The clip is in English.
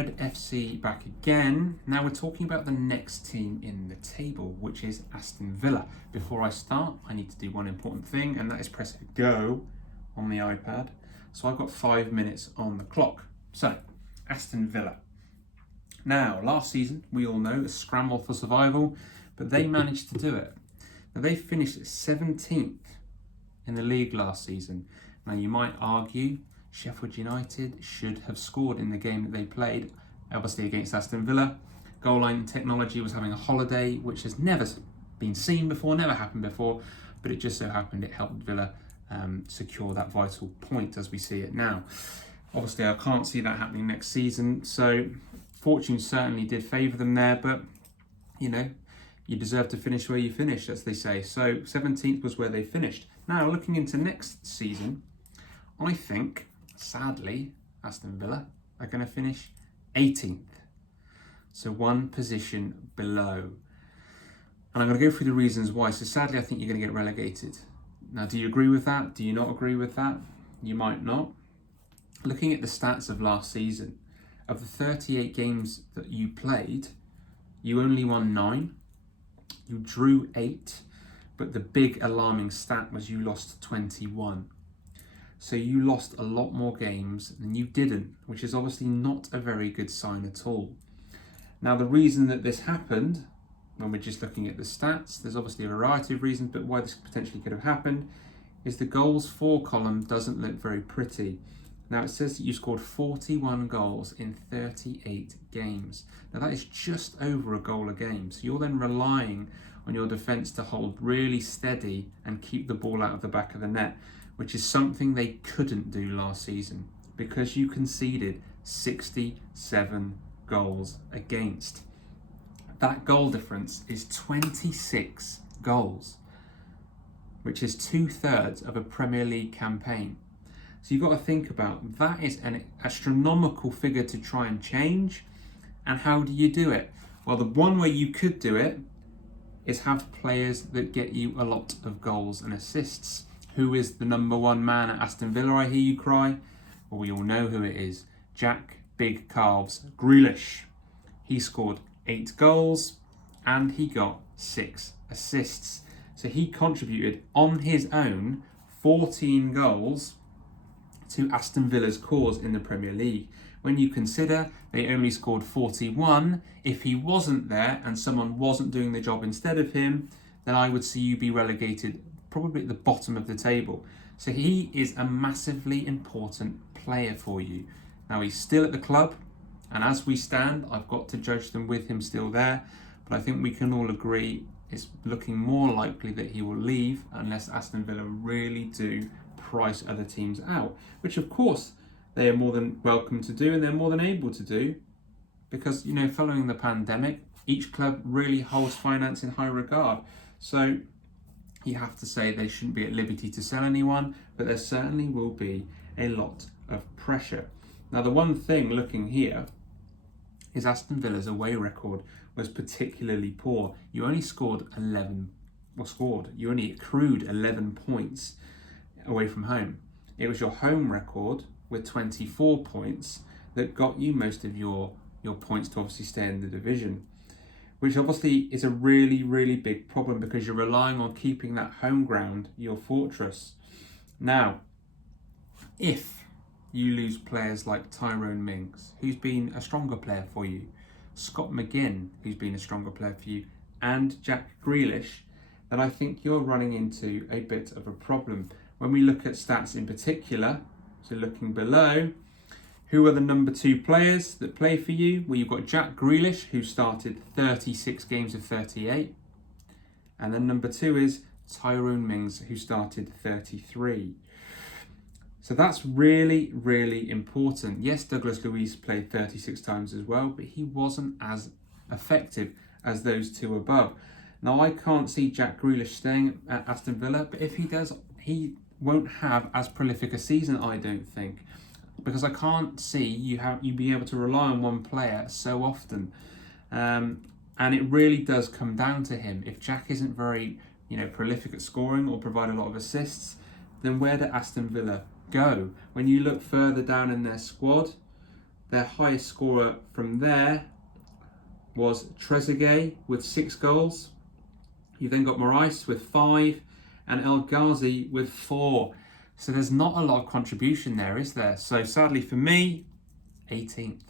manredFC back again. Now we're talking about the next team in the table, which is Aston Villa. Before I start, I need to do one important thing, and that is press go on the iPad. So I've got 5 minutes on the clock. So, Aston Villa. Now, last season, we all know, a scramble for survival, but they managed to do it. Now, they finished 17th in the league last season. Now, you might argue Sheffield United should have scored in the game that they played, obviously against Aston Villa. Goal line technology was having a holiday, which has never been seen before, never happened before, but it just so happened it helped Villa secure that vital point as we see it now. Obviously, I can't see that happening next season, so fortune certainly did favour them there, but you know, you deserve to finish where you finished, as they say. So 17th was where they finished. Now, looking into next season, I think, sadly, Aston Villa are going to finish 18th. So one position below. And I'm going to go through the reasons why. So sadly, I think you're going to get relegated. Now, do you agree with that? Do you not agree with that? You might not. Looking at the stats of last season, of the 38 games that you played, you only won 9. You drew 8. But the big alarming stat was you lost 21. So you lost a lot more games than you didn't, which is obviously not a very good sign at all. Now, the reason that this happened, when we're just looking at the stats, there's obviously a variety of reasons, but why this potentially could have happened is the goals for column doesn't look very pretty. Now, it says that you scored 41 goals in 38 games. Now, that is just over a goal a game. So you're then relying on your defence to hold really steady and keep the ball out of the back of the net, which is something they couldn't do last season because you conceded 67 goals against. That goal difference is 26 goals, which is 2/3 of a Premier League campaign. So you've got to think about that is an astronomical figure to try and change. And how do you do it? Well, the one way you could do it is have players that get you a lot of goals and assists. Who is the number one man at Aston Villa, I hear you cry? Well, we all know who it is. Jack Big Calves Grealish. He scored 8 goals and he got 6 assists. So he contributed on his own 14 goals to Aston Villa's cause in the Premier League. When you consider they only scored 41, if he wasn't there and someone wasn't doing the job instead of him, then I would see you be relegated probably at the bottom of the table. So he is a massively important player for you. Now, he's still at the club, and as we stand, I've got to judge them with him still there, but I think we can all agree it's looking more likely that he will leave unless Aston Villa really do price other teams out, which of course they are more than welcome to do and they're more than able to do because, you know, following the pandemic, each club really holds finance in high regard. So you have to say they shouldn't be at liberty to sell anyone, but there certainly will be a lot of pressure. Now, the one thing looking here is Aston Villa's away record was particularly poor. You only you only accrued 11 points away from home. It was your home record with 24 points that got you most of your points to obviously stay in the division, which obviously is a really, really big problem because you're relying on keeping that home ground your fortress. Now, if you lose players like Tyrone Mings, who's been a stronger player for you, Scott McGinn, who's been a stronger player for you, and Jack Grealish, then I think you're running into a bit of a problem. When we look at stats in particular, so looking below, who are the number 2 players that play for you? Well, you've got Jack Grealish, who started 36 games of 38. And then number 2 is Tyrone Mings, who started 33. So that's really, really important. Yes, Douglas Luiz played 36 times as well, but he wasn't as effective as those 2 above. Now, I can't see Jack Grealish staying at Aston Villa, but if he does, he won't have as prolific a season, I don't think, because I can't see you be able to rely on one player so often, and it really does come down to him. If Jack isn't very, prolific at scoring or provide a lot of assists, then where do Aston Villa go? When you look further down in their squad, Their highest scorer from there was Trezeguet with 6 goals. You then got Morais with 5 and El Ghazi with 4. So there's not a lot of contribution there, is there? So sadly for me, 18th.